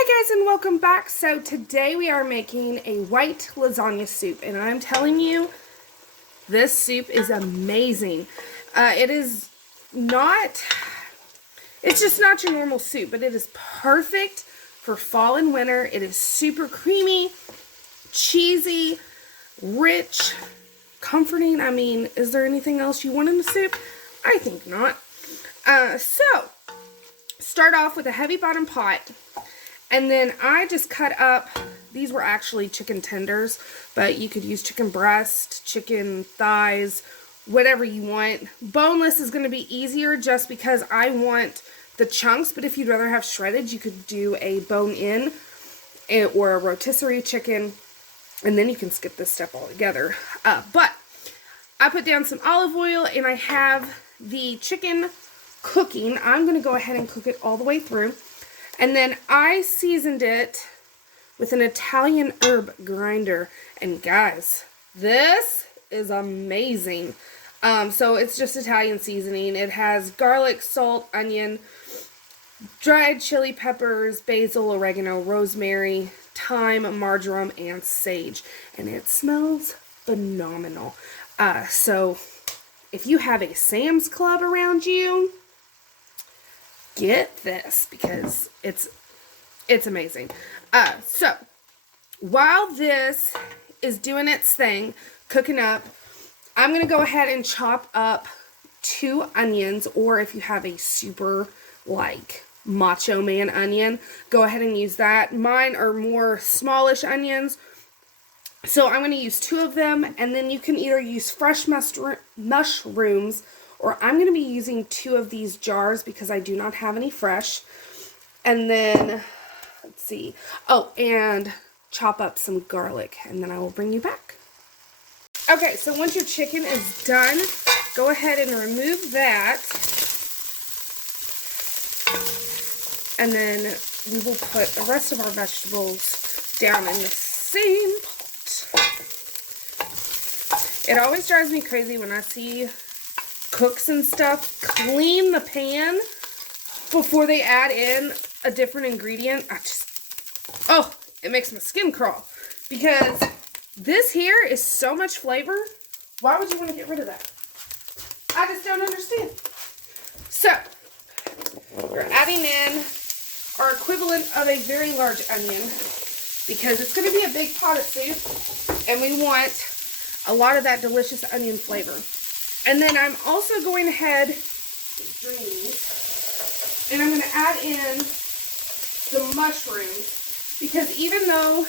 Hi guys and welcome back. So today we are making a white lasagna soup and I'm telling you this soup is amazing. It's just not your normal soup, but it is perfect for fall and winter. It is super creamy, cheesy, rich, comforting. I mean, is there anything else you want in the soup? I think not. So start off with a heavy bottom pot. And then I just cut up, these were actually chicken tenders, but you could use chicken breast, chicken thighs, whatever you want. Boneless is going to be easier just because I want the chunks, but if you'd rather have shredded, you could do a bone-in or a rotisserie chicken, and then you can skip this step altogether. But I put down some olive oil, and I have the chicken cooking. I'm going to go ahead and cook it all the way through. And then I seasoned it with an Italian herb grinder. And guys, this is amazing. So it's just Italian seasoning. It has garlic, salt, onion, dried chili peppers, basil, oregano, rosemary, thyme, marjoram, and sage. And it smells phenomenal. So if you have a Sam's Club around you, get this because it's amazing. So while this is doing its thing, cooking up, I'm going to go ahead and chop up 2 onions, or if you have a super like macho man onion, go ahead and use that. Mine are more smallish onions, so I'm going to use 2 of them, and then you can either use fresh mushrooms, or I'm going to be using 2 of these jars because I do not have any fresh. And then, let's see. Oh, and chop up some garlic, and then I will bring you back. Okay, so once your chicken is done, go ahead and remove that. And then we will put the rest of our vegetables down in the same pot. It always drives me crazy when I see cooks and stuff clean the pan before they add in a different ingredient. It makes my skin crawl because this here is so much flavor. Why would you want to get rid of that? I just don't understand. So we're adding in our equivalent of a very large onion because it's going to be a big pot of soup and we want a lot of that delicious onion flavor. And then I'm also going ahead and I'm going to add in the mushrooms because even though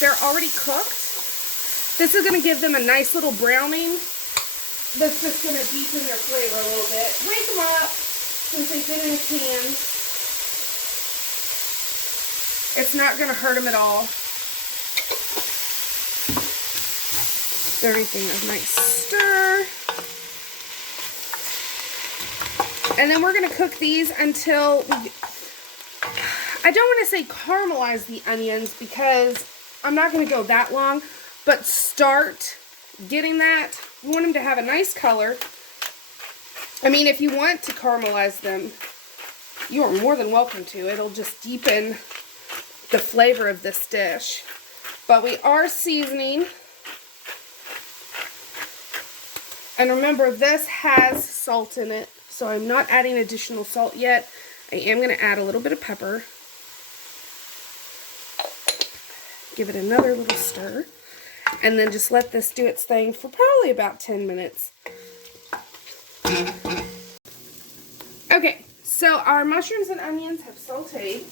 they're already cooked, this is going to give them a nice little browning that's just going to deepen their flavor a little bit. Wake them up since they've been in a can. It's not going to hurt them at all. Everything is nice stir. And then we're going to cook these until I don't want to say caramelize the onions because I'm not going to go that long, but start getting that. You want them to have a nice color. I mean, if you want to caramelize them, you are more than welcome to. It'll just deepen the flavor of this dish. But we are seasoning. And remember, this has salt in it, so I'm not adding additional salt yet. I am going to add a little bit of pepper. Give it another little stir. And then just let this do its thing for probably about 10 minutes. Okay, so our mushrooms and onions have sauteed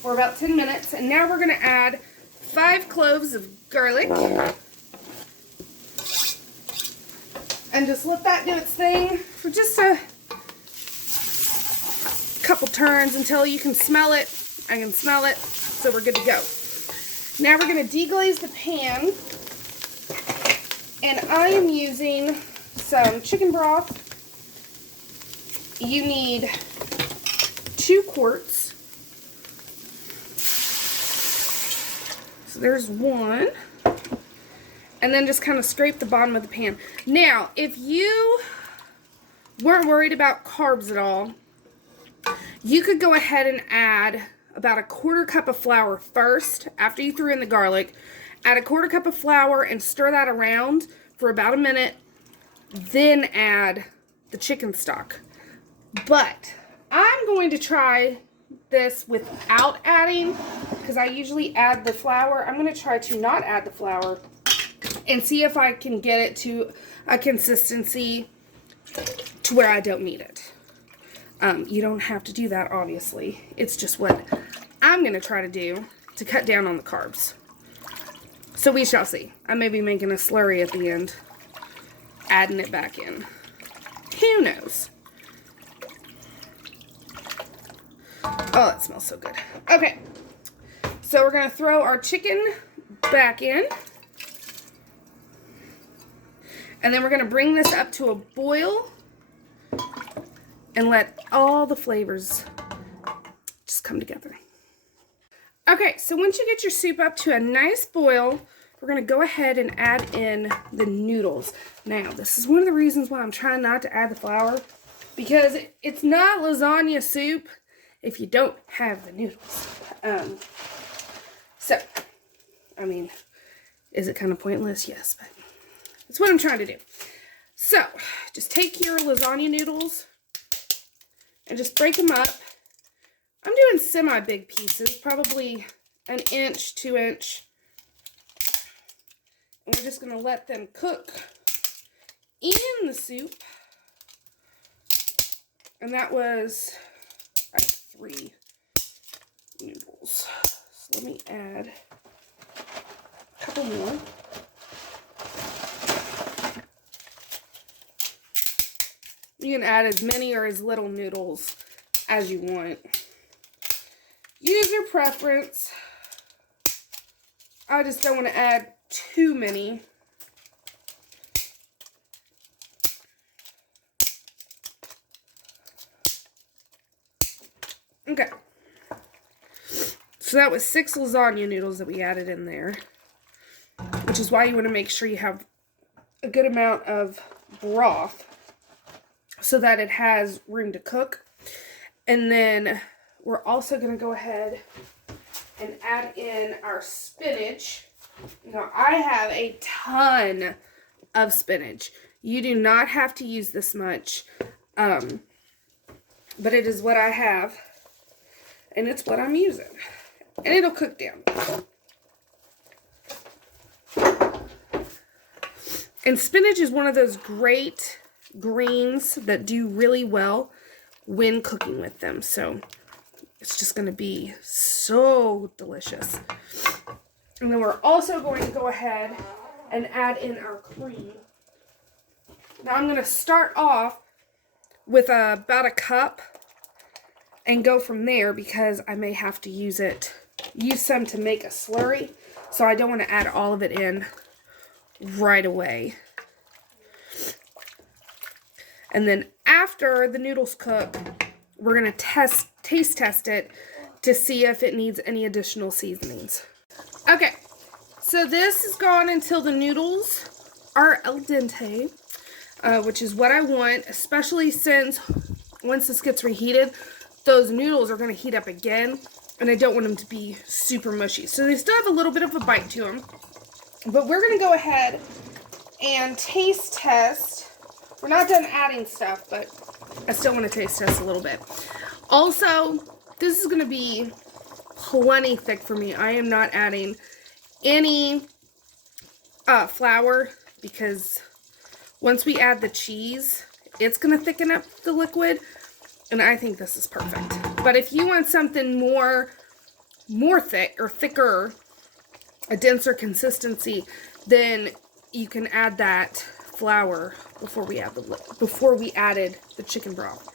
for about 10 minutes. And now we're going to add 5 cloves of garlic. And just let that do its thing for just a couple turns until you can smell it. I can smell it, so we're good to go. Now we're going to deglaze the pan. And I am using some chicken broth. You need 2 quarts. So there's 1. And then just kind of scrape the bottom of the pan. Now, if you weren't worried about carbs at all, you could go ahead and add about a 1/4 cup of flour first, after you threw in the garlic. Add a 1/4 cup of flour and stir that around for about a minute. Then add the chicken stock. But I'm going to try this without adding, because I usually add the flour. I'm going to try to not add the flour and see if I can get it to a consistency to where I don't need it. You don't have to do that, obviously. It's just what I'm going to try to do to cut down on the carbs. So we shall see. I may be making a slurry at the end, adding it back in. Who knows? Oh, that smells so good. Okay, so we're going to throw our chicken back in. And then we're going to bring this up to a boil and let all the flavors just come together. Okay, so once you get your soup up to a nice boil, we're going to go ahead and add in the noodles. Now, this is one of the reasons why I'm trying not to add the flour, because it's not lasagna soup if you don't have the noodles. So, I mean, is it kind of pointless? Yes, but that's what I'm trying to do. So, just take your lasagna noodles and just break them up. I'm doing semi-big pieces, probably 1 inch, 2 inch. And we're just going to let them cook in the soup. And that was like 3 noodles. So let me add a couple more. You can add as many or as little noodles as you want. Use your preference. I just don't want to add too many. Okay. So that was 6 lasagna noodles that we added in there, which is why you want to make sure you have a good amount of broth so that it has room to cook. And then we're also going to go ahead and add in our spinach. Now, I have a ton of spinach. You do not have to use this much, but it is what I have, and it's what I'm using. And it'll cook down. And spinach is one of those great greens that do really well when cooking with them. So it's just going to be so delicious. And then we're also going to go ahead and add in our cream. Now I'm going to start off with about a cup and go from there, because I may have to use some to make a slurry. So I don't want to add all of it in right away. And then after the noodles cook, we're going to taste test it to see if it needs any additional seasonings. Okay, so this is gone until the noodles are al dente, which is what I want, especially since once this gets reheated, those noodles are going to heat up again, and I don't want them to be super mushy. So they still have a little bit of a bite to them, but we're going to go ahead and taste test. We're not done adding stuff, but I still want to taste test a little bit. Also, this is going to be plenty thick for me. I am not adding any flour, because once we add the cheese, it's going to thicken up the liquid, and I think this is perfect. But if you want something more thick or thicker, a denser consistency, then you can add that flour before we added the chicken broth.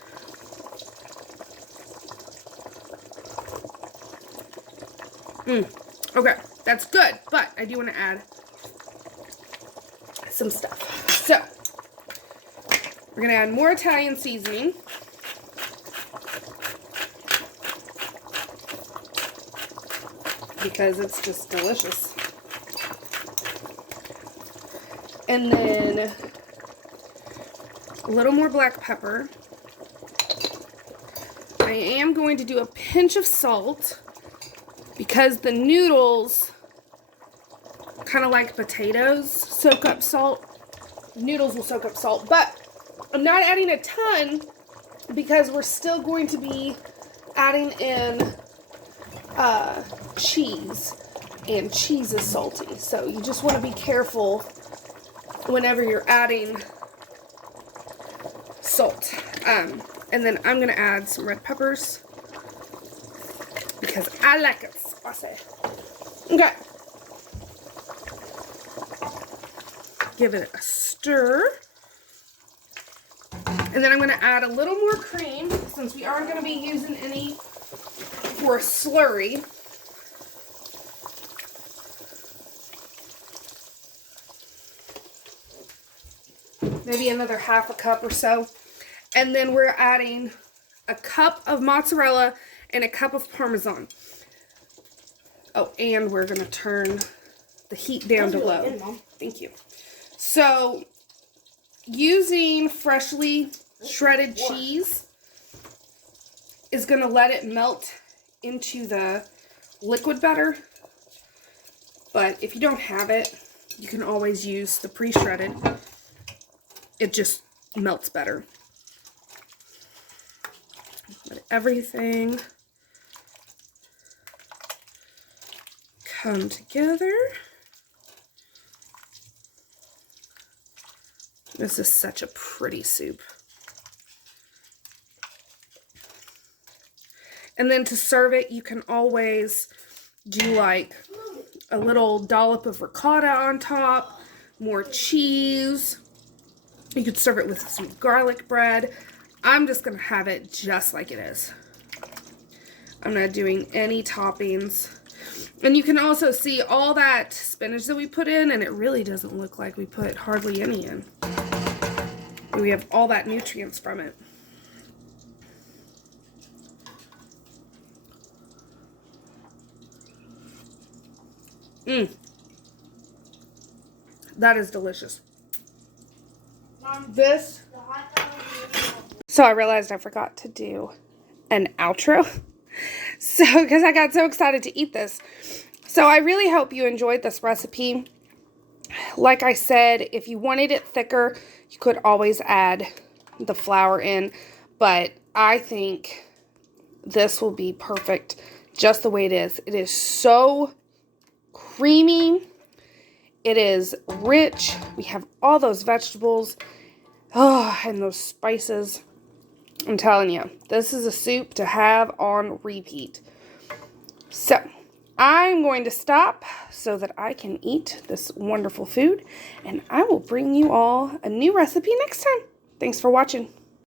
Okay, that's good, but I do want to add some stuff. So, we're going to add more Italian seasoning. Because it's just delicious. And then a little more black pepper. I am going to do a pinch of salt, because the noodles, kind of like potatoes, soak up salt. Noodles will soak up salt, but I'm not adding a ton because we're still going to be adding in cheese, and cheese is salty, so you just want to be careful whenever you're adding salt. And then I'm going to add some red peppers because I like it spicy. Okay. Give it a stir. And then I'm going to add a little more cream since we aren't going to be using any for a slurry. Maybe another half a cup or so. And then we're adding a cup of mozzarella and a cup of Parmesan. Oh, and we're going to turn the heat down to low. Good, Mom. Thank you. So, using freshly shredded cheese is going to let it melt into the liquid better. But if you don't have it, you can always use the pre-shredded. It just melts better. Let everything come together. This is such a pretty soup. And then to serve it, you can always do like a little dollop of ricotta on top, more cheese. You could serve it with some garlic bread. I'm just going to have it just like it is. I'm not doing any toppings. And you can also see all that spinach that we put in, and it really doesn't look like we put hardly any in. We have all that nutrients from it. That is delicious. This. So I realized I forgot to do an outro. So, because I got so excited to eat this. So I really hope you enjoyed this recipe. Like I said, if you wanted it thicker, you could always add the flour in. But I think this will be perfect just the way it is. It is so creamy. It is rich. We have all those vegetables. Oh, and those spices. I'm telling you, this is a soup to have on repeat. So, I'm going to stop so that I can eat this wonderful food. And I will bring you all a new recipe next time. Thanks for watching.